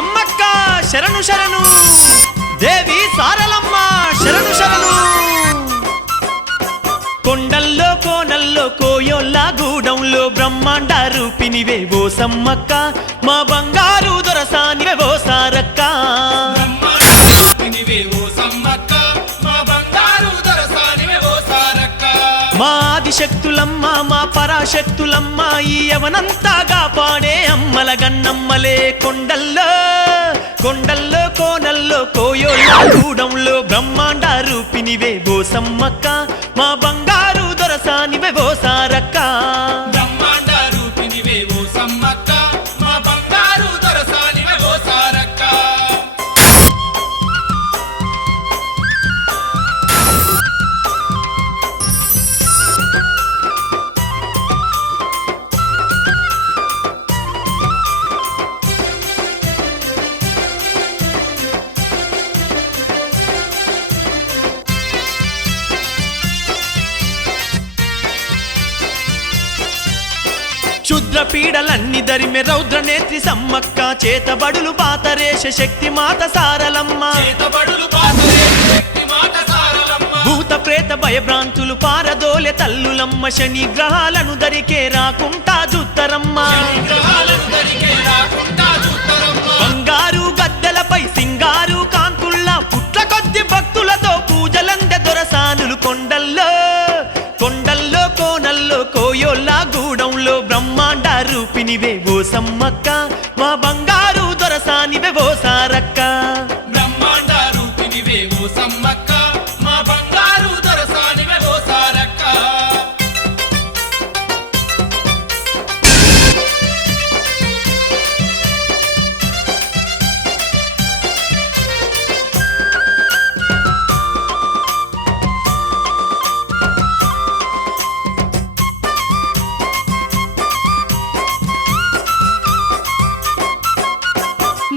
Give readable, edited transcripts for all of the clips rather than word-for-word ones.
సమ్మక్క శరణు శరణు, దేవి సారలమ్మ శరణు శరణు. కొండల్లో కోనల్లో కోయోళ్ళ గూడంలో బ్రహ్మాండ రూపినివే ఓ సమ్మక్క, మా బంగారు దొరసానివే ఓ సారక్క. మా ఆదిశక్తులమ్మ మా పరాశక్తులమ్మ ఈ యవనంతా కాపాడే అమ్మల గన్నమ్మలే. కొండల్లో కొండల్లో కోనల్లో కోయోళ్ళ గూడంలో బ్రహ్మాండ రూపినివే ఓ సమ్మక్క, మా బంగారు దొరసానివే ఓ సారక్క. బ్రహ్మాండ రూపినివే ఓ సమ్మక్క, మా బంగారు దొరసానివే ఓ సారక్క. క్షుద్ర పీడలన్నీ దరిమె రౌద్ర నేత్రి సమ్మక్క, చేతబడులు పాతరేష శక్తి మాత సారలమ్మ. భూత ప్రేత భయభ్రాంతులు పారదోలె తల్లులమ్మ, శని గ్రహాలను దరికే రాకుంటా జుత్తరమ్మ. బంగారు గద్దెలపై సింగారు కాంతుల్లా పుట్ల కొద్ది భక్తులతో పూజలందె దొరసానులు. కొండల్లో కొండల్లో కోనల్లో కోయోళ్ళ గూడంలో బ్రహ్మాండ రూపినివే ఓ సమ్మక్క, మా బంగారు దొరసానివే ఓ సారక్క. బ్రహ్మాండ రూపినివే ఓ సమ్మక్క, మా బంగారు దొరసానివే ఓ సారక్క.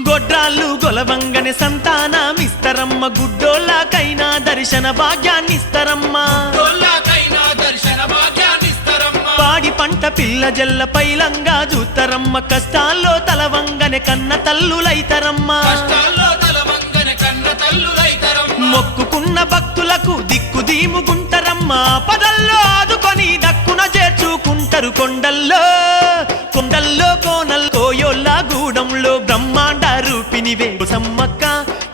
గొడ్రాళ్ళు గొలవంగనే సంతానమిస్తరమ్మ, గుడ్డోళ్ళకైనా దర్శన భాగ్యాన్నిస్తరమ్మ. పాడి పంట పిల్ల జల్ల పైలంగా చూత్తరమ్మ, కష్టాల్లో తలవంగనే కన్న తల్లులైతరమ్మ. మొక్కుకున్న భక్తులకు దిక్కు దీముగుంటరమ్మ, పదల్లో ఆదుకొని దక్కున చేర్చుకుంటరు. కొండల్లో కొండల్లో కోనల్ కోయోళ్ళ గూడంలో బ్రహ్మాండ రూపినివే ఓ సమ్మక్క,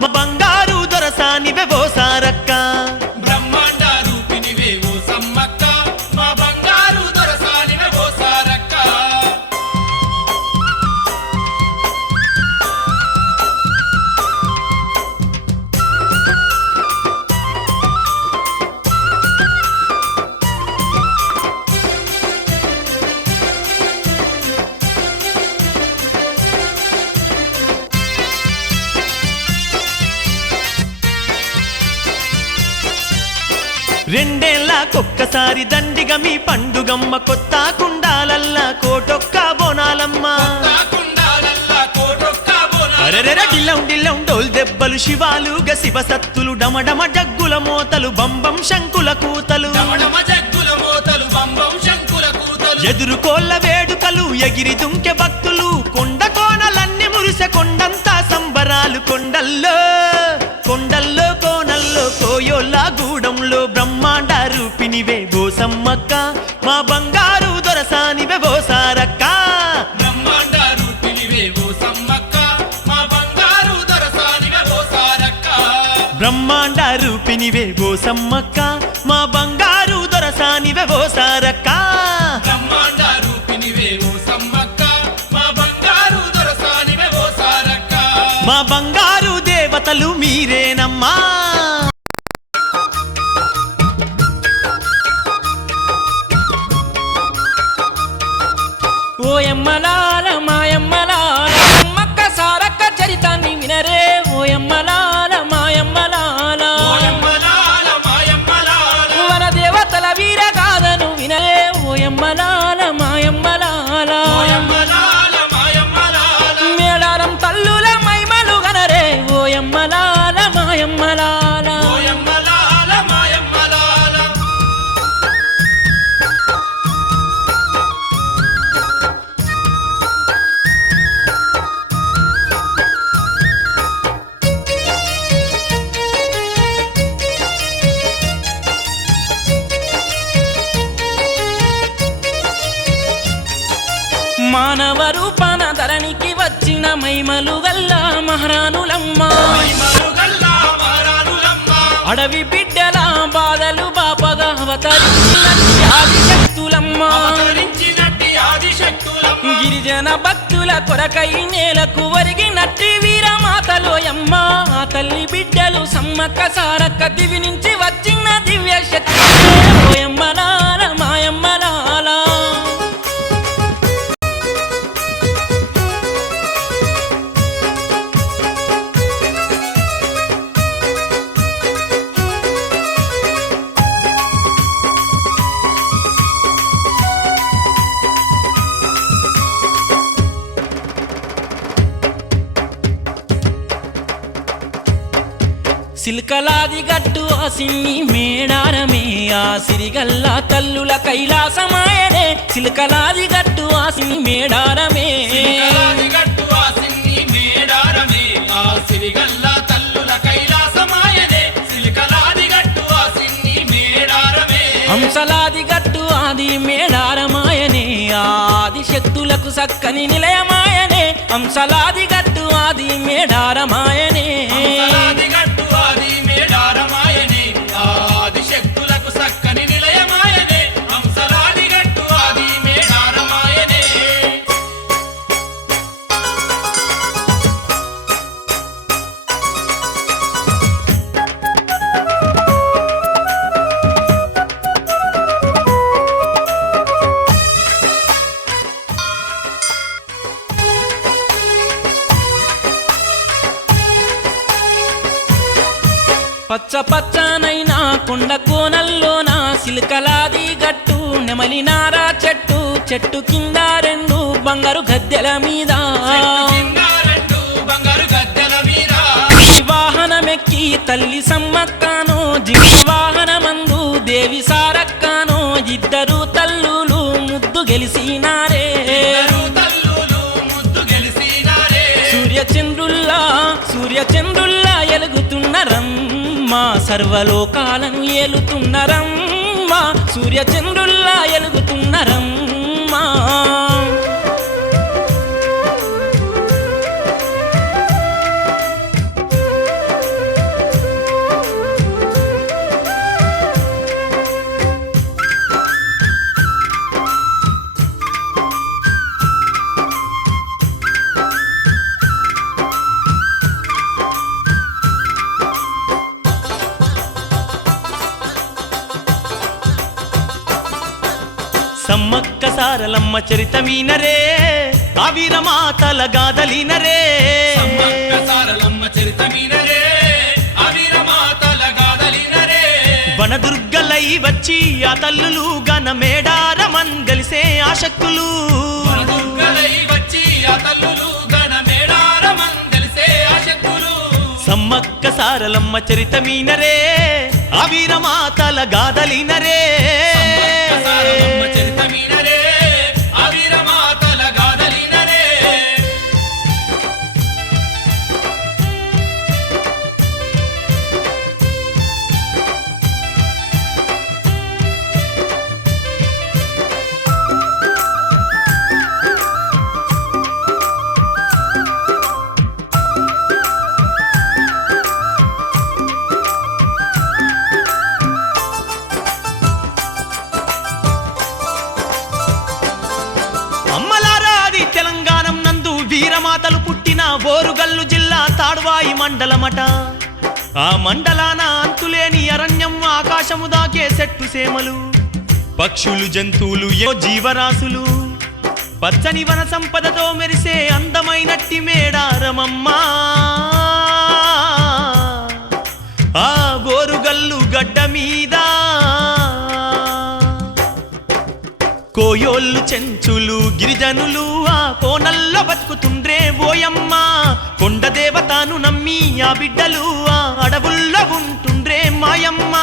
మా బంగారు దొరసానివే ఓ సారక్క. బ్రహ్మాండ రూపినివే ఓ సమ్మక్క, మా బంగారు దొరసానివే ఓ సారక్క. రెండేళ్ళకొక్కసారి దండిగా మీ పండుగమ్మ, కొత్త కుండాలల్లా కోటొక్క బోనాలమ్మ. అరెరెర డిల్లం డిల్లం డోల్ దెబ్బలు శివాలుగా శివసత్తులు, డమడమ జగ్గుల మోతలు బంబం శంకుల కూతలు. ఎదురు కోళ్ళ వేడుకలు ఎగిరి దుంకె భక్తులు, కొండ కోనలన్నీ మురిసె కొండంతా సంబరాలు. కొండల్లో కొండల్లో కోనల్లో కోయోళ్ళ గూడంలో బ్రహ్మాండ రూపినివే ఓ సమ్మక్క, మా బంగారు దొరసానివే ఓ సారక్క. బ్రహ్మాండ రూపినివే ఓ సమ్మక్క, మా బంగారు దొరసానివే ఓ సారక్క. బ్రహ్మాండ రూపినివే ఓ సమ్మక్క, మా బంగారు దొరసానివే ఓ సారక్క. బ్రహ్మాండ రూపినివే ఓ సమ్మక్క, మా బంగారు దొరసానివే ఓ సారక్క. మా బంగారు దేవతలు మీరేనమ్మా. ఓయమ్మలాల మాయమ్మలాల సమ్మక్క సారక్క చరితాన్ని వినరే. ఓయమ్మలాల మాయమ్మలాల వన దేవతల వీర గాథను వినరే. ఓయమ్మలాల మాయమ్మలాల మేడారం తల్లుల మైమలు గనరే. ఓయమ్మలాల మాయమ్మలాల అవతరించిన మైమలు గల్ల మహారాణులమ్మ మహిమలుగల్లా మహారాణులమ్మ అడవి బిడ్డల బాధలు బాపగా అవతరించినట్టి ఆదిశక్తులమ్మ అవతరించినట్టి ఆదిశక్తులమ్మ గిరిజన భక్తుల కొరకై నేలకు ఒరిగినట్టి వీరమాతలోయమ్మ ఆ తల్లి బిడ్డలు సమ్మక్క సారక్క దివి నుంచి వచ్చిన దివ్య శక్తి ఓయమ్మలాల మాయమ్మలాల సిల్కలాది గట్టు ఆ సిన్ని మేడారమే ఆ సిరిగల్ల తల్లుల కైలాసమాయనే సిల్కలాది గట్టు ఆ సిన్ని మేడారమే సిరిగల్లాది గట్టు ఆ సిన్ని మేడారమే ఆ సిరిగల్ల తల్లుల కైలాసమాయనే సిలికలాది గట్టు ఆ సిన్ని మేడారమే హంసలాది గట్టు ఆది మేడారమాయనే ఆది శక్తులకు సక్కని నిలయమాయనే హంసలాది గట్టు ఆది మేడారమాయనే హంసలాది గట్టు ఆది మేడారమాయనే ఆది శక్తులకు సక్కని నిలయమాయనే హంసలాది గట్టు ఆది మేడారమాయనే పచ్చ పచ్చనైనా కొండ కోనల్లోన సిల్కలాది గట్టు నెమలినారా చెట్టు చెట్టు కింద రెండు బంగారు గద్దెల మీద కింద రెండు బంగారు గద్దెల మీద వాహనమెక్కి తల్లి సమ్మక్కను జివి వాహనమందు దేవి సారక్కను ఇద్దరు తల్లులు ముద్దు గెలిసినారే ఇద్దరు తల్లులు ముద్దు గెలిసినారే సూర్యచంద్రుల్లా ఎలుగుతున్నరమ్మ సర్వలోకాలను ఏలుతున్నరమ్మ సూర్యచంద్రుల్లా ఎలుగుతున్నరమ్మ సమ్మక్క సారలమ్మ చరితమీనరే ఆ వీరమాతల గాథలీనరే సమ్మక్క సారలమ్మ చరితమీనరే అవిరమాతల గాథలినరే వనదుర్గలై వచ్చి ఆ తల్లులు గన మేడారమన్ గలిసే ఆశక్తులు వనదుర్గలై వచ్చి ఆ తల్లులు గణ మేడారమందలిసే ఆశక్తులు సమ్మక్క సారలమ్మ చరితమీనరే ఆ వీరమాతల గాథలీనరే సమ్మక్క సారలమ్మ చరితమీనరే అవిరమాతల గాథలినరే అమ్మలారాది తెలంగాణం నందు వీరమాతలు పుట్టిన బోరుగల్లు జిల్లా తాడ్వాయి మండలమట ఆ మండలాన అంతులేని అరణ్యం ఆకాశము దాకే చెట్టు సేమలు పక్షులు జంతువులు జీవరాశులు పచ్చని వన సంపదతో మెరిసే అందమైనట్టి మేడారమమ్మా ఆ బోరుగల్లు గడ్డ మీద కోయోళ్ళు చెంచులు గిరిజనులు ఆ కోనల్లో బతుకుతుండ్రే ఓయమ్మ కొండ దేవతను నమ్మి ఆ బిడ్డలు ఆ అడవుల్లో ఉంటుండ్రే మాయమ్మ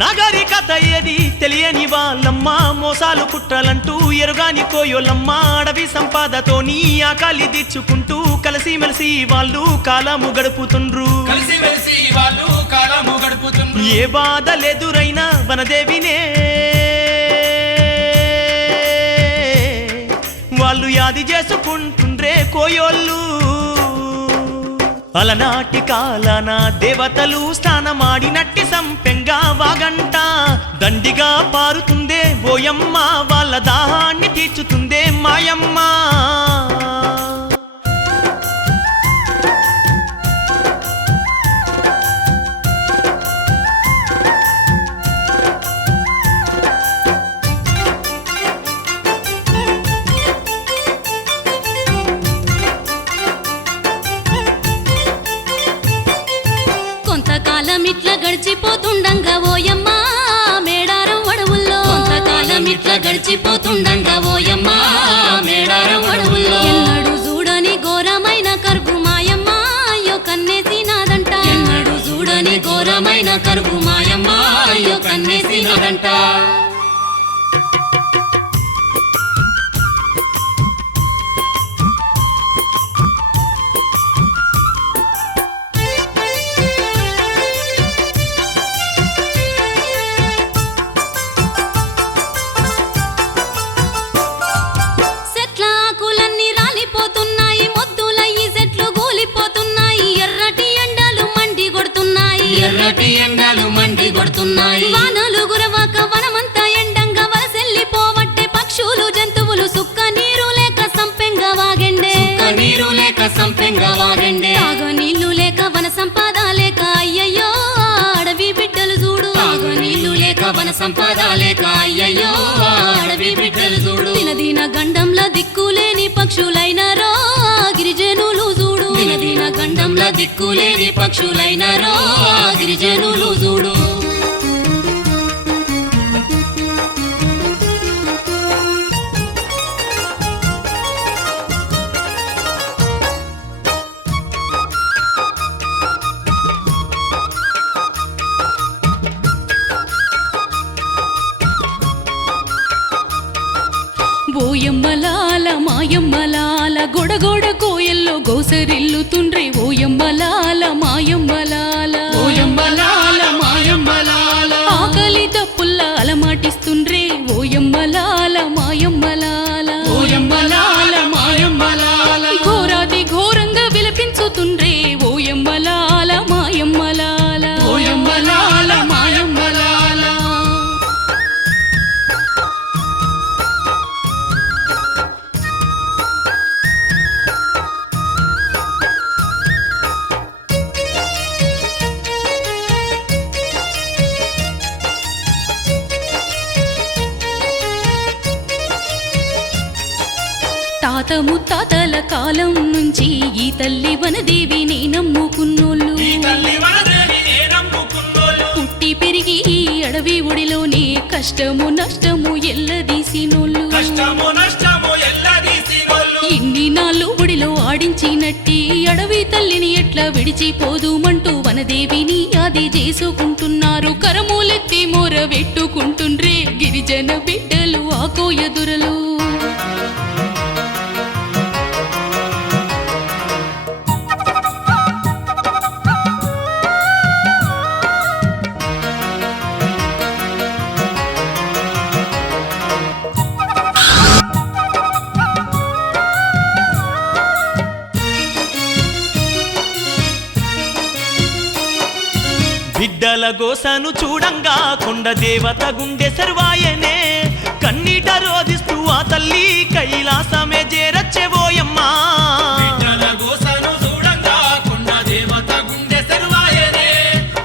నాగరిక తెలియని వాళ్ళమ్మ మోసాలు కుట్రలంటూ ఎరుగాని కోయోళ్ళమ్మ అడవి సంపాదతోని ఆకలి తీర్చుకుంటూ కలిసిమెలిసి వాళ్ళు కాలము గడుపుతుండ్రు కలిసిమెలిసి వాళ్ళు కాలము గడుపుతుండ్రు. ఏ బాధలెదురైనా వనదేవినే వాళ్ళు యాది చేసుకుంటుండ్రే కోయోళ్ళు అలనాటి కాలాన దేవతలు స్నానమాడినట్టి సంపెంగా వాగంట దండిగా పారుతుందే ఓయమ్మ వాళ్ళ దాహాన్ని తీర్చుతుందే మాయమ్మ కొంతకాలం ఇట్లా గడిచిపోతుండంగా ఓయమ్మ మేడారం అడవుల్లో కొంతకాలం ఇట్లా గడిచిపోతుండంగా ఓయమ్మ మేడారం అడవుల్లో ఎన్నడు చూడని ఘోరమైన కరువు మాయమ్మ అయ్యో కన్నేసినాదంట ఎన్నడు చూడని ఘోరమైన కరువు మాయమ్మ అయ్యో కన్నేసినాదంట ఎర్రటి ఎండలు మండి కొడుతున్నాయి వానలు గురవాక వనమంతా ఎండంగా వలసెల్లిపోవట్టే పక్షులు జంతువులు సుక్క నీరు లేక సంపెంగా వాగండే నీరు లేక సంపెంగా వాగండే తాగ నీళ్లు లేక వన సంపాద లేక అయ్యయ్యో అడవి బిడ్డలు చూడు తాగ నీళ్లు లేక వన సంపాద లేక అయ్యయ్యో అడవి బిడ్డలు చూడు దినదిన గండంలా దిక్కులేని పక్షులైనారో గిరిజనులు చూడు దినదిన గండంలా దిక్కులేని పక్షులైనారో గిరిజనులు చూడు ఓయమ్మలాల మాయమ్మలాల గొడగొడ కోయల్లో గోసరిల్లుతుండ్రే ఓయమ్మలాల మాయమ్మలాల ఓయమ్మలాల మాయమ్మలాల ఆకలి తప్పుల్ల అలమాటిస్తుండ్రే ఓయమ్మలాల మాయమ్మలాల ఓయమ్మలాల మాయమ్మలాల ఘోరాది ఘోరంగా విలపించుతుండ్రే ఓయమ్మలాల మాయమ్మలాల ఓయమ్మలాల మాయమ్మలాల తాత ముత్తాతల కాలం నుంచి ఈ తల్లి వనదేవిని నమ్ముకున్నోళ్ళు ఈ తల్లి వనదేవినే నమ్ముకున్నోళ్ళు పుట్టి పెరిగి ఈ అడవి ఒడిలోనే కష్టము నష్టము ఎల్లదీసినోళ్ళు కష్టము నష్టము ఎల్లదీసినోళ్ళు ఇన్ని నాళ్ళు ఒడిలో ఆడించినట్టి అడవి తల్లిని ఎట్లా విడిచిపోదుమంటూ వనదేవిని ఆది చేసుకుంటున్నారు కరమూలెత్తి మోర పెట్టుకుంటుండ్రే గిరిజన బిడ్డలు ఆ కోయదురలు బిడ్డల గోసను చూడంగా కొండ దేవత గుండె సర్వాయనే కన్నీట రోధిస్తూ ఆ తల్లి కైలాసమే చేరచ్చెవోయమ్మా బిడ్డల గోసను చూడంగా కొండ దేవత గుండె సర్వాయనే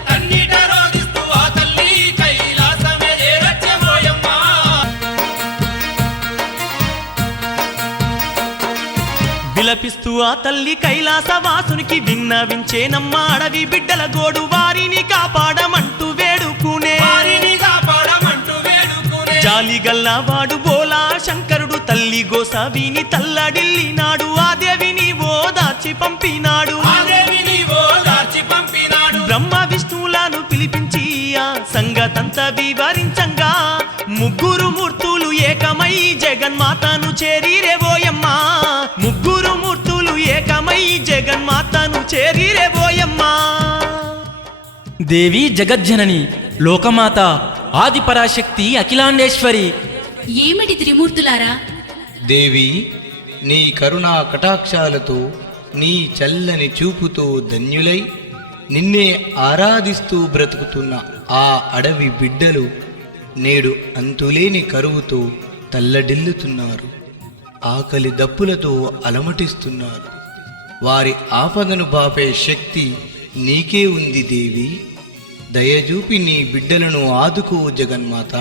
కన్నీట రోధిస్తూ ఆ తల్లి కైలాసమే చేరచ్చెవోయమ్మా విలపిస్తూ ఆ తల్లి కైలాస వాసునికి విన్నవించేనమ్మా అడవి బిడ్డల గోడు వారిని కాపాడమంటూ వేడుకునే వారిని కాపాడమంటూ వేడుకునే జాలిగల్లావాడు బోలా శంకరుడు తల్లి గోసావిని తల్లడిల్లినాడు ఆ దేవిని ఓదార్చి పంపినాడు ఆ దేవిని ఓదార్చి పంపినాడు బ్రహ్మ విష్ణువులను పిలిపించి ఆ సంగతంతా వివరించంగా ముగ్గురు మూర్తులు ఏకమై జగన్మాతను చేరిరే ఓయమ్మా ముగ్గురు మూర్తులు ఏకమై జగన్మాతను చేరిరే ఓయమ్మా దేవి జగజ్జనని లోకమాత ఆదిపరాశక్తి అఖిలాండేశ్వరి. ఏమిటి త్రిమూర్తులారా? దేవి, నీ కరుణా కటాక్షాలతో నీ చల్లని చూపుతో ధన్యులై నిన్నే ఆరాధిస్తూ బ్రతుకుతున్న ఆ అడవి బిడ్డలు నేడు అంతులేని కరువుతో తల్లడిల్లుతున్నారు. ఆకలి దప్పులతో అలమటిస్తున్నారు. వారి ఆపదను బాపే శక్తి నీకే ఉంది దేవి. దయచూపి నీ బిడ్డలను ఆదుకో జగన్మాత.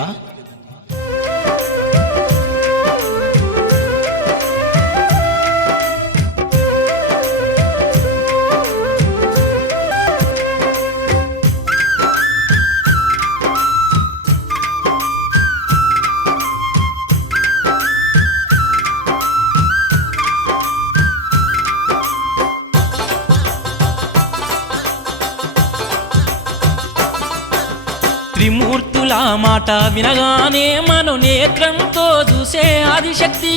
త్రిమూర్తుల మాట వినగానే మను నేత్రంతో చూసే ఆదిశక్తి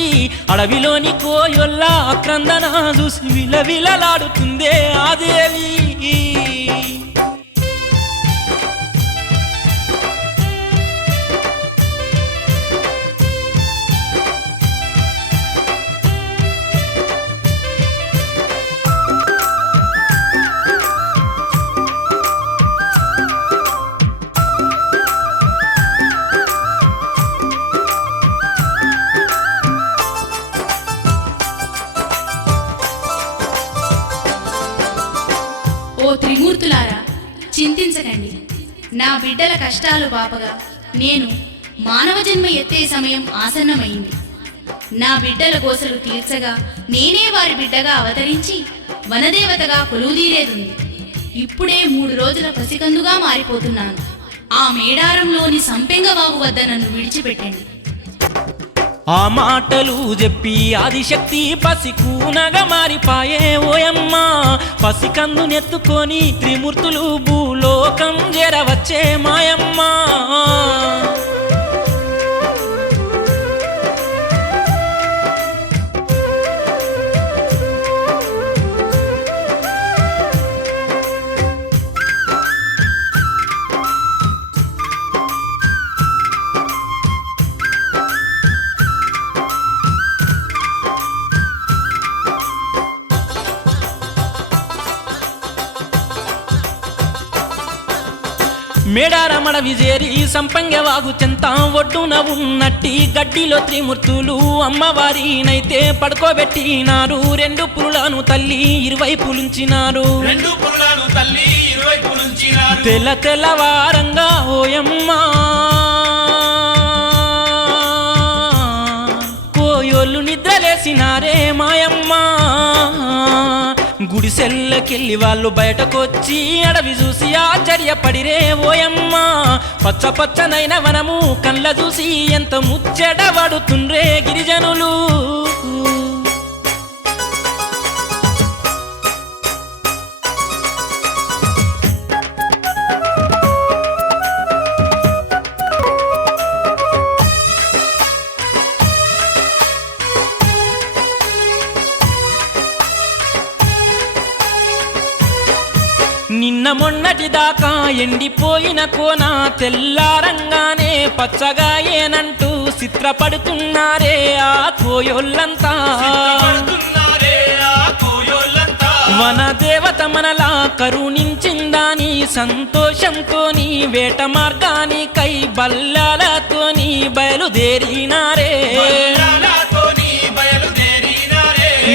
అడవిలోని కోయొల్ల క్రందన చూసి విలవిలలాడుతుందే ఆ దేవి. ఓ త్రిమూర్తులారా, చింతించకండి. నా బిడ్డల కష్టాలు బాపగా నేను మానవ జన్మ ఎత్తే సమయం ఆసన్నమైంది. నా బిడ్డల గోసలు తీర్చగా నేనే వారి బిడ్డగా అవతరించి వనదేవతగా కొలువుదీరేదుంది. ఇప్పుడే 3 రోజుల పసికందుగా మారిపోతున్నాను. ఆ మేడారంలోని సంపెంగవాగు వద్ద నన్ను విడిచిపెట్టండి. ఆ మాటలు చెప్పి ఆదిశక్తి పసికూనగా మారిపాయే ఓయమ్మ. పసికందు నెత్తుకొని త్రిమూర్తులు భూలోకం చేరవచ్చే మాయమ్మ. మేడారమడ విజేరి సంపంగవాగు చెంత ఒడ్డున ఉన్నట్టి గడ్డిలో త్రిమూర్తులు అమ్మవారినైతే పడుకోబెట్టినారు. 2 పురులను తల్లి ఇరువైపులుంచినారు. తెల్లవారంగా ఓయమ్మ కోయోళ్ళు నిద్రలేసినారే మాయమ్మ. గుడిసెల్లకెళ్ళి వాళ్ళు బయటకొచ్చి అడవి చూసి ఆశ్చర్యపడిరే ఓయమ్మ. పచ్చ పచ్చనైన వనము కళ్ళ చూసి ఎంత ముచ్చటపడుతుండ్రే గిరిజనులు. నిన్న మొన్నటి దాకా ఎండిపోయిన కోన తెల్లారంగానే పచ్చగా ఏనంటూ చిత్రపడుతున్నారే ఆ కోయోళ్ళంతా. వన దేవత మనలా కరుణించిందాని సంతోషంతోని వేట మార్గానికై బల్లాలతోని బయలుదేరినారే.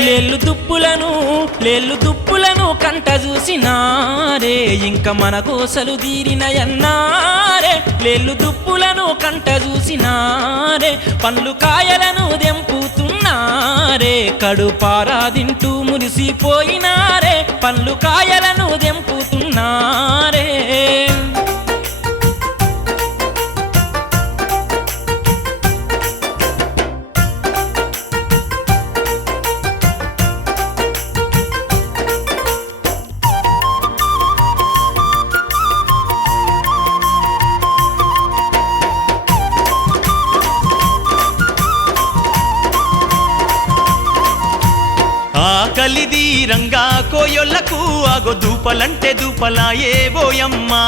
లేళ్ళు దుప్పులను కంట చూసినారే ఇంక మన కోసలు తీరినయన్నారే. లేళ్ళు దుప్పులను కంట చూసినారే పండ్లు కాయలను దెంపుతున్నారే. కడుపారా తింటూ మురిసిపోయినారే పండ్లు కాయలను దెంపుతున్నారే. ఆకలిది రంగా కోయొల్లకు ఆగో దూపలంటే దూపలాయే ఓయమ్మా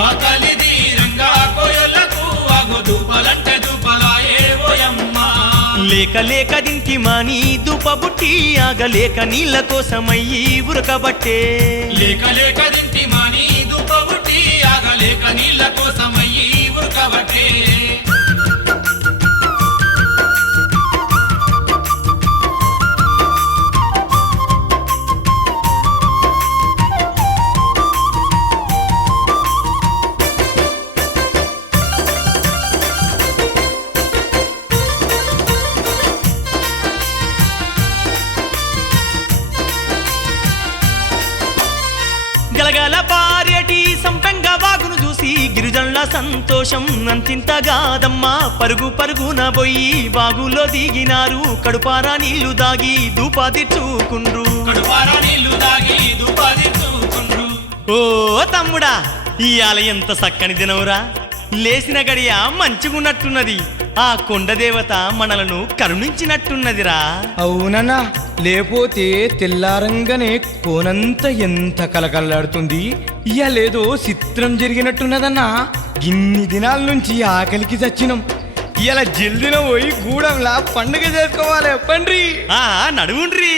ఆకలిది రంగా కోయలకు ఆగు దూపలంటే దూపలాయే ఓయమ్మా లేక లేక దింకి మాని దూపబుట్టి ఆగలేక నీళ్ళ కోసమయ్యి ఉరకబట్టే లేక లేక దింటి మాని దూపబుట్టి ఆగలేక నీళ్ళ కోసమయ్యి ఉరకబట్టే గలగల పారేటి సంపెంగ వాగును చూసి గిరిజనుల సంతోషం అంతింతగాదమ్మా పరుగు పరుగున పోయి వాగులో దిగినారు కడుపారా నీళ్లు దాగి దూపాదిర్చుకుండ్రు కడుపారా నీళ్లు దాగి దూపాదిర్చుకుండ్రు ఓ తమ్ముడా ఇయాల ఎంత సక్కని దినవురా లేసిన గడియ మంచిగున్నట్టున్నది ఆ కొండదేవత మనలను కరుణించినట్టున్నదిరా అవునన్నా లేపోతే తెల్లారంగానే కోనంత ఎంత కలకల్లాడుతుంది ఇయ్యాలేదో చిత్రం జరిగినట్టున్నదన్నా ఇన్ని దినాల నుంచి ఆకలికి చచ్చినం ఇలా జల్దిన పోయి గూడంలా పండుగ చేసుకోవాలి పండ్రి ఆ నడువుండ్రి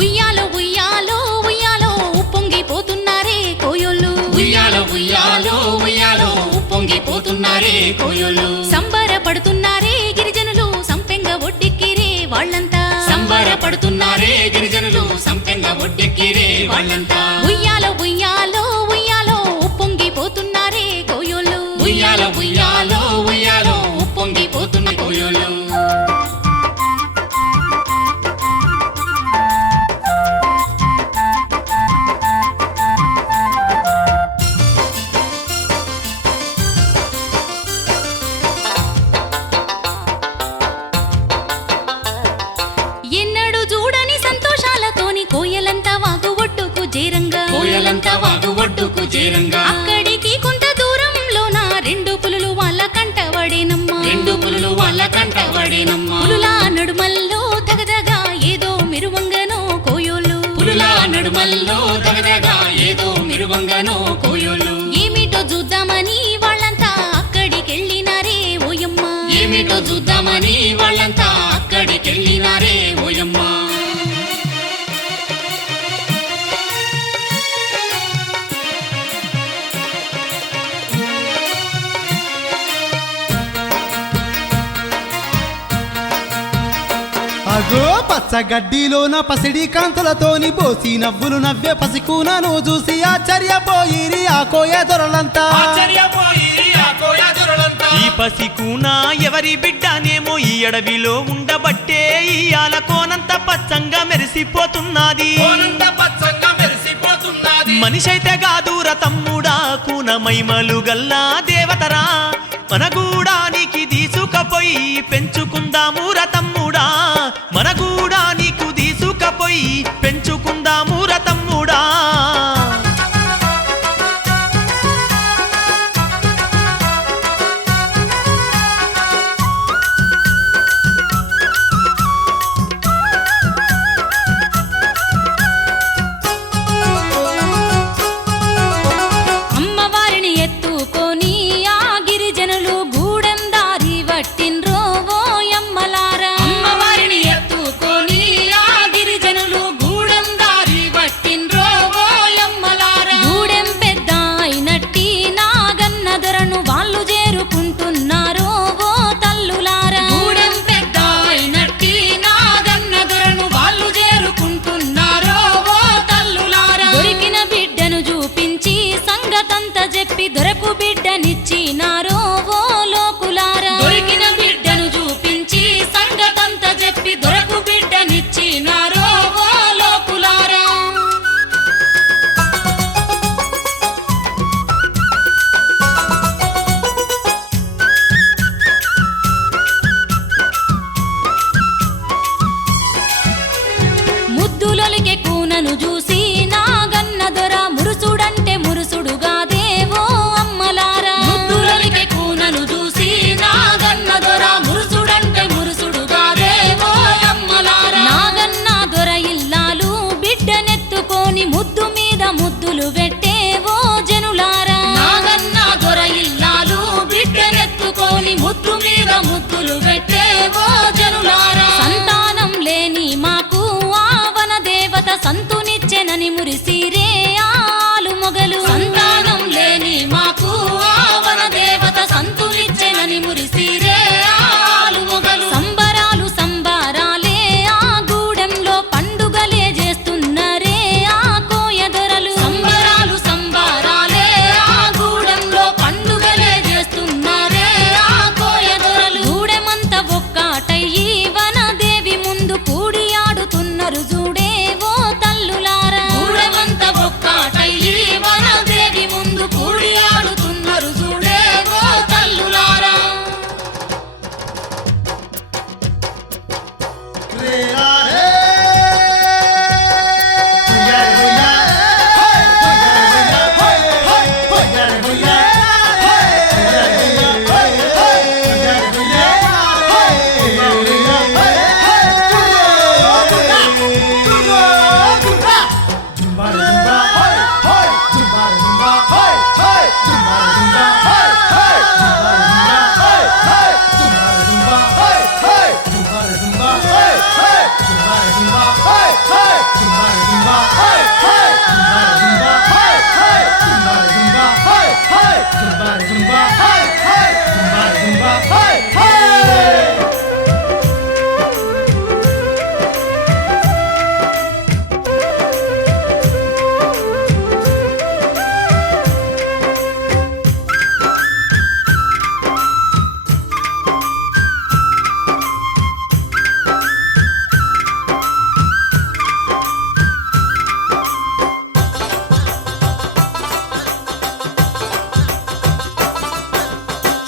ఉయ్యాలో ఉయ్యాలో ఉయ్యాలో ఉప్పొంగిపోతున్నారే కోయోళ్ళు ఉయ్యాలో ఉయ్యాలో ఉయ్యాలో పొంగిపోతున్నారే కోయలు సంబరపడుతున్నారే గిరిజనులు సంపెంగ ఒడ్డెక్కిరే వాళ్ళంతా సంబరపడుతున్నారే గిరిజనులు సంపెంగ ఒడ్డెక్కిరే వాళ్ళంతా ఉయ్యాలో ఉయ్యాలో ఉయ్యాలో ఉప్పొంగిపోతున్నారే కోయోళ్ళు ఉయ్యాలో ఉయ్యాలో ఉయ్యాలో పొంగిపోతున్న కోయలు ఎన్నడూ చూడని సంతోషాలతోని కోయలంతా వాగు ఒడ్డుకు చేరంగా కోయలంతా వాగు ఒడ్డుకు చేరంగా అక్కడికి కొంత దూరంలోన రెండు పులులు వాళ్ళ కంటవడేనమ్మా రెండు పులులు వాళ్ళ కంటబడేనమ్మా పులుల నడుమల్లో దగదగా ఏదో మిరువంగనో కోయోళ్ళు పులుల నడుమల్లో దగదగా ఏదో మిరువంగనో కోయలు ఏమిటో చూద్దామని వాళ్ళంతా అక్కడికెళ్ళినారే ఓయమ్మ ఏమిటో చూద్దామని వాళ్ళంతా అక్కడికెళ్ళినారే ఓయమ్మా అగో పచ్చగడ్డిలోన పసిడి కాంతులతోని పోసి నవ్వులు నవ్వే పసికూనను చూసి ఆశ్చర్యపోయిరి ఆ కోయ దొరలంతా ఆశ్చర్యపోయి ఆ కోయ దొరలంతా ఈ పసికూన ఎవరి బిడ్డనేమో ఈ అడవిలో ఉండబట్టే ఇయాల కోనంత పచ్చంగా మెరిసిపోతున్నది కోనంత పచ్చగా మెరిసిపోతున్నది మనిషైతే గాదూర తమ్ముడా కూన మైమలు గల్లా దేవతరా మన గూడానికి తీసుకపోయి పెంచుకుందాముర తమ్ముడా మన గూడానికి తీసుకపోయి పెంచుకుందాముర తమ్ముడా అమ్మవారిని ఎత్తుకొని ఆ గిరిజనులు గూడెం దారి వట్టిన్రో ఓయమ్మలారా అమ్మవారి ముద్దులొలికే కూనను చూసి నాగన్న దొర మురుసుడంటే మురుసుడుగా దేవో అమ్మలారా ముద్దులొలికే కూనను చూసి నాగన్న దొర మురుసుడంటే మురుసుడుగా దేవో అమ్మలారా నాగన్న దొర ఇల్లాలు బిడ్డనెత్తుకొని ముద్దు మీద ముద్దులు పెట్టేవో జనులారా నాగన్న దొర ఇల్లాలు బిడ్డనెత్తుకొని ముద్దు మీద ముద్దులు పెట్టేవో జనులారా సంతానం లేని మాకు ఆవన దేవత సంతునిచ్చెనని మురిసిరే ఆలు మొగలు సంతానం లేని మాకు ఆవన దేవత సంతునిచ్చెనని మురిసిరే ఆలు మొగలు సంబరాలు సంబరాలే ఆ గూడెంలో పండుగలే చేస్తున్నరే ఆ కోయదొరలు సంబరాలు సంబరాలే ఆ గూడెంలో పండుగలే చేస్తున్నరే ఆ కోయదొరలు గూడెమంత ఒక్కటయ్యి వనదేవి ముందు కూడి ఆడుతున్నారు చూడేవో తల్లులారా గూడెమంత ఒక్కటయ్యి వనదేవి ముందు కూడి ఆడుతున్నారు చూడేవో తల్లులారా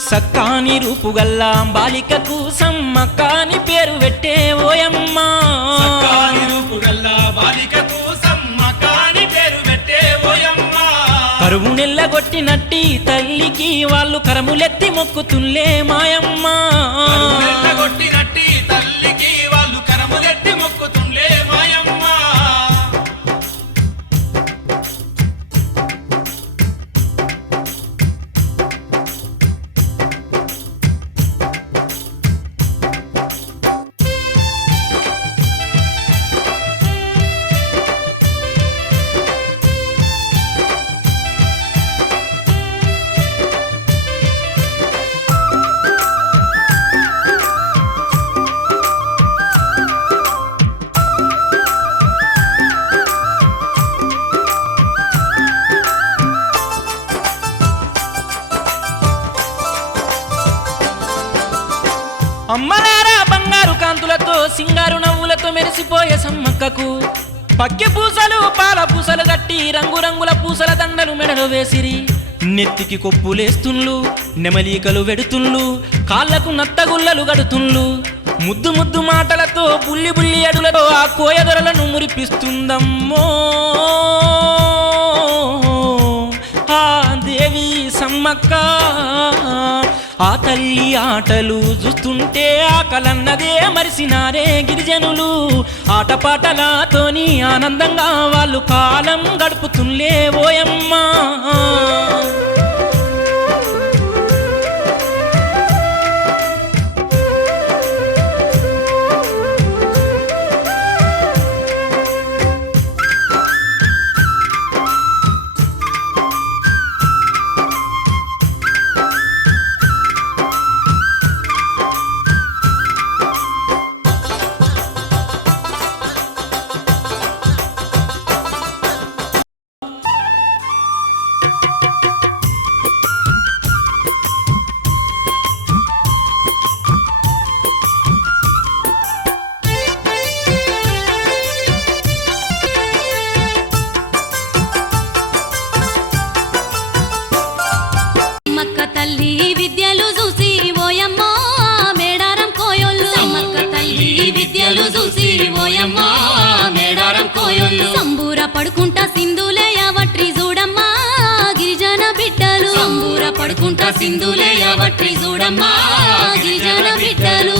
సక్కాని రూపుగల్లా బాలికకు సమ్మక్కాని పేరు పెట్టే ఓయమ్మా సక్కాని రూపుగల్లా బాలికకు సమ్మకాని పేరు పెట్టే ఓయమ్మ కరువు నెల్లగొట్టినట్టి తల్లికి వాళ్ళు కరములెత్తి మొక్కుతుల్లే మాయమ్మా కొట్టినట్టి తల్లికి వాళ్ళు కరములెత్తి మొక్కుతుండే మాయమ్మ అమ్మలారా బంగారు కాంతులతో సింగారు నవ్వులతో మెరిసిపోయే సమ్మక్కకు పక్కె పూసలు పాల పూసలు గట్టి రంగురంగుల పూసల దండలు మెడలో వేసిరి నెత్తికి కొప్పులేస్తున్లు నెమలీకలు వెడుతున్లు కాళ్లకు నత్తగుల్లలు గడుతున్లు ముద్దు ముద్దు మాటలతో బుల్లి బుల్లి అడులతో ఆ కోయదొరలను మురిపిస్తుందమ్మో ఆ దేవి సమ్మక్క ఆ తల్లి ఆటలు చూస్తుంటే ఆకలన్నదే మరిసినారే గిరిజనులు ఆటపాటలతోని ఆనందంగా వాళ్ళు కాలం గడుపుతున్లే ఓయమ్మా విద్యలు చూసి ఓయమ్మ మేడారం కోయ సింధులేయవట్రి చూడమ్మా గిరిజన బిడ్డలు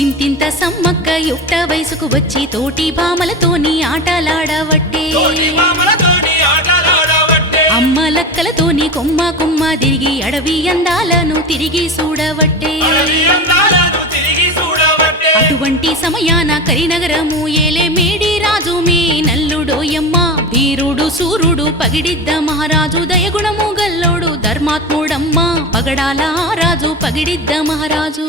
ఇంతింత సమ్మక్క యుక్త వయసుకు వచ్చి తోటి భామలతోని ఆటలాడవట్టే తోటి మామలతోని ఆటలాడవట్టే అమ్మ లక్కలతోని కొమ్మ కొమ్మ తిరిగి అడవి అందాలను తిరిగి చూడవట్టే అడవి అందాలను తిరిగి చూడవట్టే అటువంటి సమయాన కరినగరము ఏలే మేడి రాజు మే నల్లుడోయమ్మ వీరుడు సూర్యుడు పగిడిద్ద మహారాజు దయగుణము గల్లోడు ధర్మాత్ముడమ్మ పగడాల రాజు పగిడిద్ద మహారాజు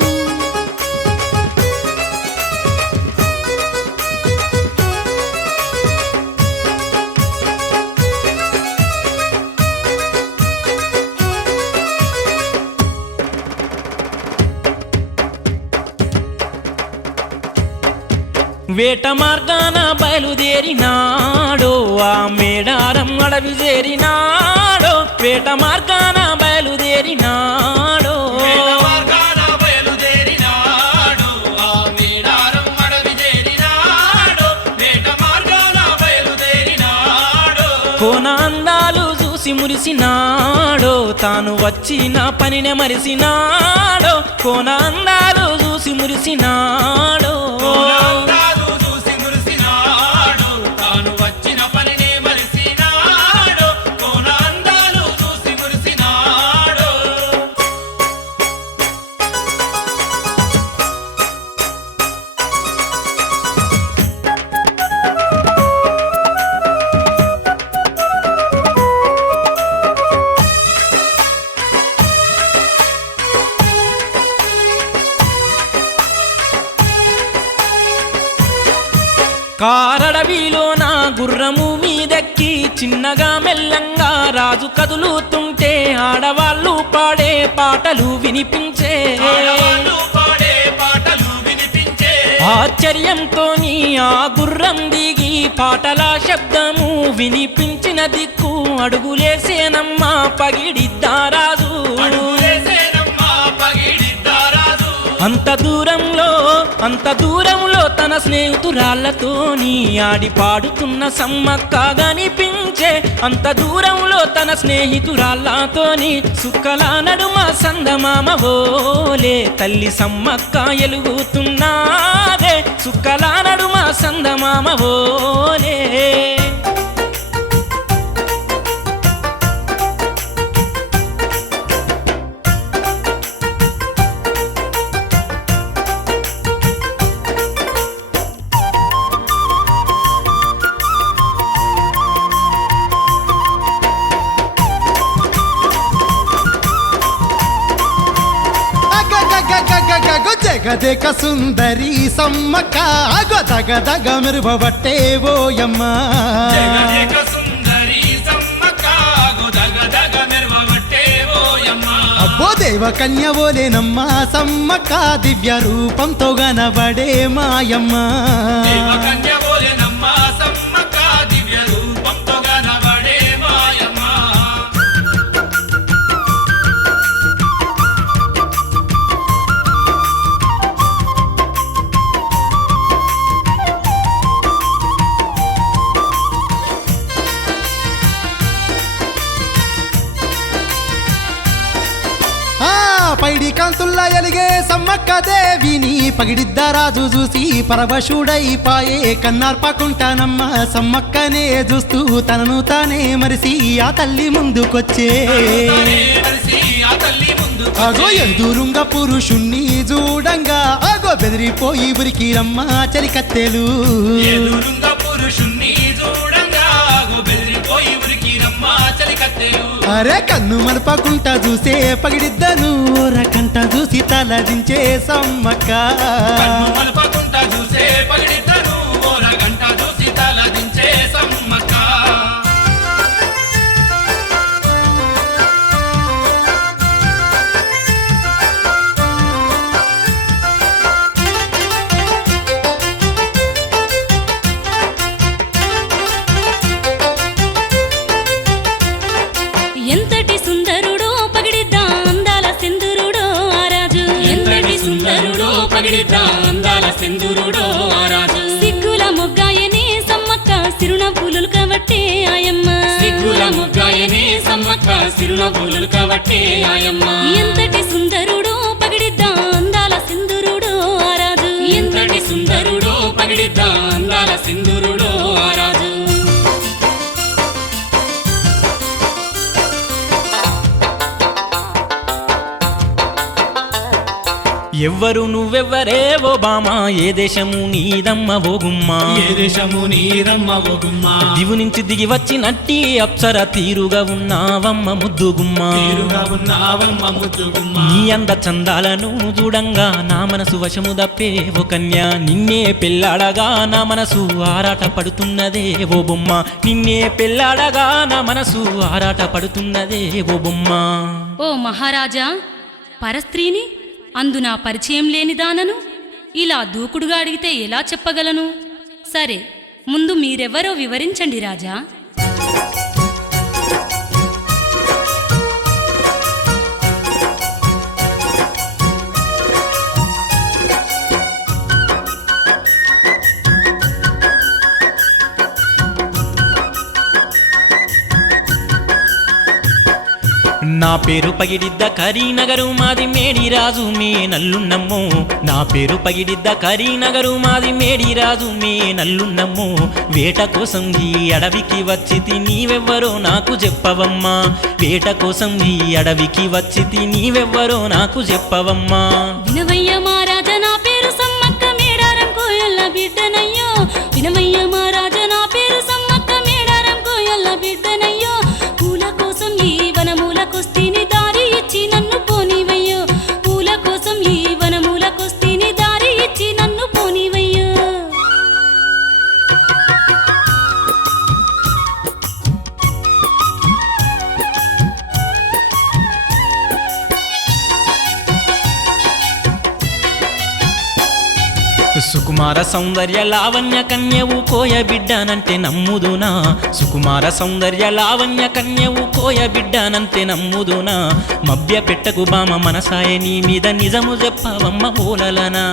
వేట మార్గాన బయలుదేరినాడో ఆ మేడారం అడవి చేరినాడో వేట మార్గాన బయలుదేరినాడో వేట మార్గాన బయలుదేరినాడు ఆ మేడారం అడవి చేరినాడు వేట మార్గాన బయలుదేరినాడు కోన అందాలు చూసి మురిసినాడో తాను వచ్చిన పనినే మరిసినాడో కోన అందాలు చూసి మురిసినాడో కోనందాలు చూసి మురిసినాడు తాను వచ్చిన పనినే మరిసినాడు కోనందాలు చూసి మురిసినాడు కారడవిలో నా గుర్రము మీదెక్కి చిన్నగా మెల్లంగా రాజు కదులుతుంటే ఆడవాళ్ళు పాడే పాటలు వినిపించే ఆడవాళ్ళు పాడే పాటలు వినిపించే ఆశ్చర్యంతో ఆ గుర్రం దిగి పాటల శబ్దము వినిపించిన దిక్కు అడుగులేసేనమ్మా పగిడిద్దారాజు అడుగులేసేనమ్మా పగిడిద్దారాజు అంత దూరంలో తన స్నేహితురాళ్లతోని ఆడి పాడుతున్న సమ్మక్క కనిపించే అంత దూరంలో తన స్నేహితురాళ్లతోని సుక్కల నడుమ సందమామ ఓలే తల్లి సమ్మక్క ఎలుగుతున్నాదే సుక్కల నడుమ సందమామ ఓలే జగదేక సుందరి సమ్మక్క గదగదగ మెరువబట్టే ఓయమ్మ జగదేక సుందరి సమ్మక్క గదగదగ మెరువబట్టే ఓయమ్మ అబ్బో దేవ కన్య ఓలేనమ్మ సమ్మక్క దివ్య రూపంతో గనబడే మాయమ్మ దేవకన్య ఓలేనమ్మ సమ్మక్క దివ్య రూపంతో గనబడే మాయమ్మ పైడి కాంతుల్లా ఎలిగే సమ్మక్క దేవిని పగిడిద్ద రాజు చూసి పరవశుడైపాయే కన్నార్పకుంటానమ్మ సమ్మక్కనే చూస్తూ తనను తానే మరిసి ఆ తల్లి ముందుకొచ్చే అగో ఎదురుంగ పురుషుణ్ణి చూడంగా అగో బెదిరిపోయి ఉరికి రమ్మ చలికత్తెలు ఎదురుంగ పురుషుణ్ణి చూడంగా బెదిరిపోయి ఉరికి రమ్మ చలికత్తెలు అరే కన్ను మలపకుంటా చూసే పగిడిద్దను రకంట చూసి తలదించే సమ్మక్క కన్ను మలపకుంటా చూసే పగిడిద్దను ఓరగంట చూసి తలదించే సమ్మక్క పగిడిద్దాం అందాల సింధూరుడో ఆ రాజు సిగ్గుల మొగ్గాయనే సమ్మక్క సిరునవ్వులు కవట్టే ఆయమ్మ సిగ్గుల మొగ్గాయనే సమ్మక్క సిరునవ్వులు కవట్టే ఆయమ్మ ఎంతటి సుందరుడో పగిడిద్దాం అందాల సింధూరుడో ఆ రాజు ఎంతటి సుందరుడో పగిడిద్దాం అందాల సింధూరుడో ఆ రాజు ఎవ్వరు నువ్వెవ్వరే ఓ బామా ఏ దేశము నీదమ్మ ఓ గుమ్మా ఏ దేశము నీరమ్మ ఒగుమ్మ దివు నుంచి దిగి వచ్చినట్టి అప్సర తీరుగా ఉన్నావమ్మ ముద్దు గుమ్మా తీరుగా ఉన్నావమ్మ ముద్దుగుమ్మ నీ అంద చందాలను చూడంగా నా మనసు వశము దప్పే ఓ కన్యా నిన్నే పెళ్ళాడగా నా మనసు ఆరాట పడుతున్నదే ఓ బొమ్మ నిన్నే పెళ్ళాడగా నా మనసు ఆరాట పడుతున్నదే ఓ బొమ్మ ఓ మహారాజా పరస్త్రీని అందునా పరిచయం లేని దానను ఇలా దూకుడుగా అడిగితే ఎలా చెప్పగలను సరే ముందు మీరెవరో వివరించండి రాజా నా పేరు పగిడిద్ద కరీనగరు మాది మేడిరాజు మే నల్లున్నమ్మో నా పేరు పగిడిద్ద కరీనగరు మాది మేడిరాజు మే నల్లున్నమ్మో వేట కోసం ఈ అడవికి వచ్చితి నీవెవ్వరో నాకు చెప్పవమ్మా వేట కోసం ఈ అడవికి వచ్చితి నీవెవ్వరో నాకు చెప్పవమ్మా వినవయ్య మహారాజా నా పేరు సమ్మక్క మేడారం కోయల్ల బిడ్డనయ్యో వినవయ్య మహారాజా నా పేరు సమ్మక్క మేడారం కోయల్ల బిడ్డనయ్యో పూల కోసం ఈ వనమూలకొస్తీని దారి ఇచ్చి నన్ను పోనివయ్యో పూల కోసం ఈ వనమూలకొస్తీని దారి ఇచ్చి నన్ను పోనివయ్యో సుకుమార సౌందర్య లావణ్య కన్యవు కోయ బిడ్డనంటే నమ్ముదునా సుకుమార సౌందర్య లావణ్య కన్యవు కోయ బిడ్డనంటే నమ్ముదునా మభ్య పెట్టకు బామ మనసాయ నీ మీద నిజము చెప్పవమ్మ ఓలలనా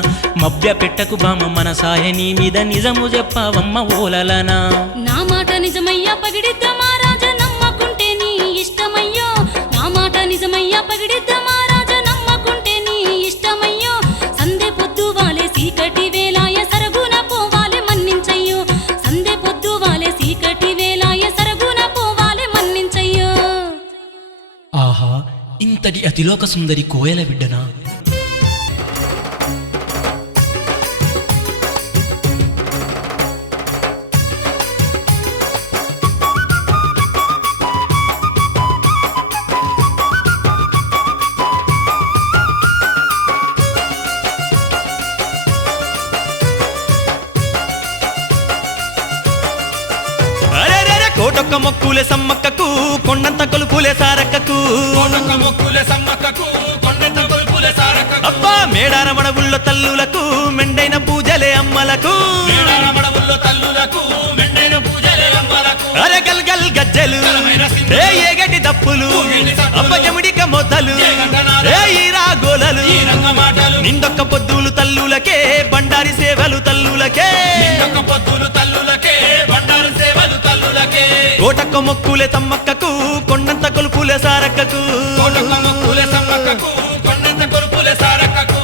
మభ్య పెట్టకు బామ మనసాయ నీ మీద నిజము చెప్పవమ్మ ఓలలనా నా మాట నిజమయ్యా పగిడిద్ద మహారాజా నమ్మకుంటే నీ ఇష్టమయ్యో నా మాట నిజమయ్యా పగిడిద్ద మహారాజా నమ్మకుంటే నీ ఇష్టమయ్యో సందే పొద్దు వాలే సీకటి వేలాయ సరగున పోవాలే మన్నించయ్యో సందే పొద్దు వాలే సీకటి వేలాయ సరగున పోవాలే మన్నించయ్యో ఆహా ఇంతటి అతిలోక సుందరి కోయల బిడ్డనా అరెరెరె కోటొక్క మొక్కులే సమ్మక్కకు కొండంత కొలుపులే సారక్కకు కోటొక్క మొక్కులే సమ్మక్కకు కొండంత కొలుపులే సారక్కకు అబ్బా మేడారమడవుల్లో తల్లులకు మెండైన పూజలే అమ్మలకు మేడారమడవుల్లో తల్లులకు మెండైన పూజలే అమ్మలకు అరే గల్ గల్ గజ్జలు ఏ ఏగటి దప్పులు అబ్బ జముడిక మొదలు ఏ ఈరా గోలలు ఈ రంగ మాటలు నిందొక్క పొద్దులు తల్లులకే బండారి సేవలు తల్లులకే నిండొక్క పొద్దులు తల్లులకే బండారు సేవలు తల్లులకే కోటొక్క మొక్కులే తమ్మక్కకు కొండంత కొలుపులే సారక్కకు కోటొక్క మొక్కులే సమ్మక్కకు కొండంత కొలుపులే సారక్కకు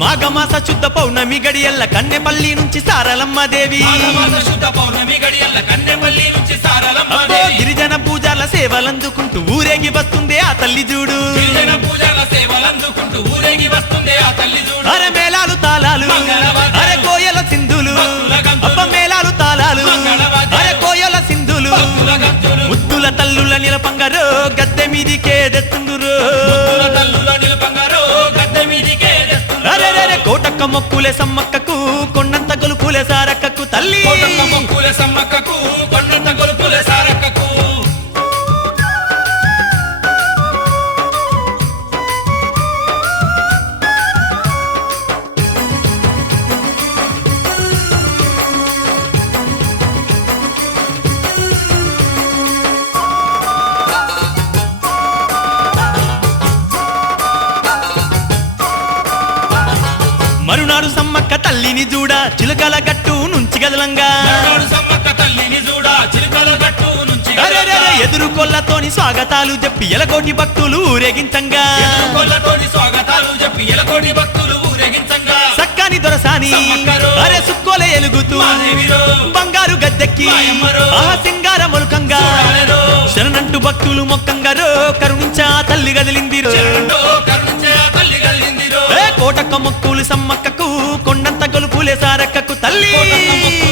మాఘమాస శుద్ధ పౌర్ణమి గడియల్ల కన్నెపల్లి నుంచి సారలమ్మ దేవి మాఘమాస శుద్ధ పౌర్ణమి గడియల్ల కన్నెపల్లి నుంచి సారలమ్మ అబ్బో దేవి గిరిజన పూజల సేవలందుకుంటూ ఊరేగి వస్తుంది ఆ తల్లి చూడు గిరిజన పూజల సేవలందుకుంటూ ఊరేగి వస్తుంది ఆ తల్లి చూడు అరే మేళాలు తాళాలు మంగళవాద్యాలు, అరే కోయల సింధులు భక్తుల గంతులు, అబ్బ మేళాలు తాళాలు మంగళవాద్యాలు, అరే కోయల సింధులు భక్తుల గంతులు, ముద్దుల తల్లుల నిలపంగరో గద్దె మీదికే తెస్తుందురు ముద్దుల తల్లుల నిలపంగారో గద్దె మీదికే తెస్తున్నారు. అరే కోటొక్క మొక్కులే సమ్మక్కకు కొండంత గొలుపులే సారక్కకు తల్లి కోటొక్క మొక్కులే సమ్మక్కకు కొండంత కొలుపులే సారక్కకు మరునాడు సమ్మక్క తల్లిని చూడ చిలుకల గట్టు నుంచి గదలంగా మరునాడు సమ్మక్క తల్లిని చూడా చిలుకల గట్టు నుంచి అరెరెరె ఎదురు కొల్లతోని స్వాగతాలు చెప్పి ఎలకోటి భక్తులు ఊరేగించంగా కొల్లతోని స్వాగతాలు చెప్పి ఎలకోటి భక్తులు ఊరేగించంగా సక్కాని దొరసాని సమ్మక్కరు. అరే సుక్కోలే ఎలుగుతూ మాదేవిరో. బంగారు గద్దెక్కి మాయమ్మరో. ఆహా సింగార మొలకంగా చూడాలెరో. శరణంటూ భక్తులు మొక్కంగారో కరుణించా తల్లి గదిలిందిరో చెరుండో కరుణించే ఆ తల్లి కలిగిందిరో ఏ కోటక్క మొక్కులు సమ్మక్కకు కొండంత గొలుపులే సారక్కకు తల్లి కోటక్క మొక్కులు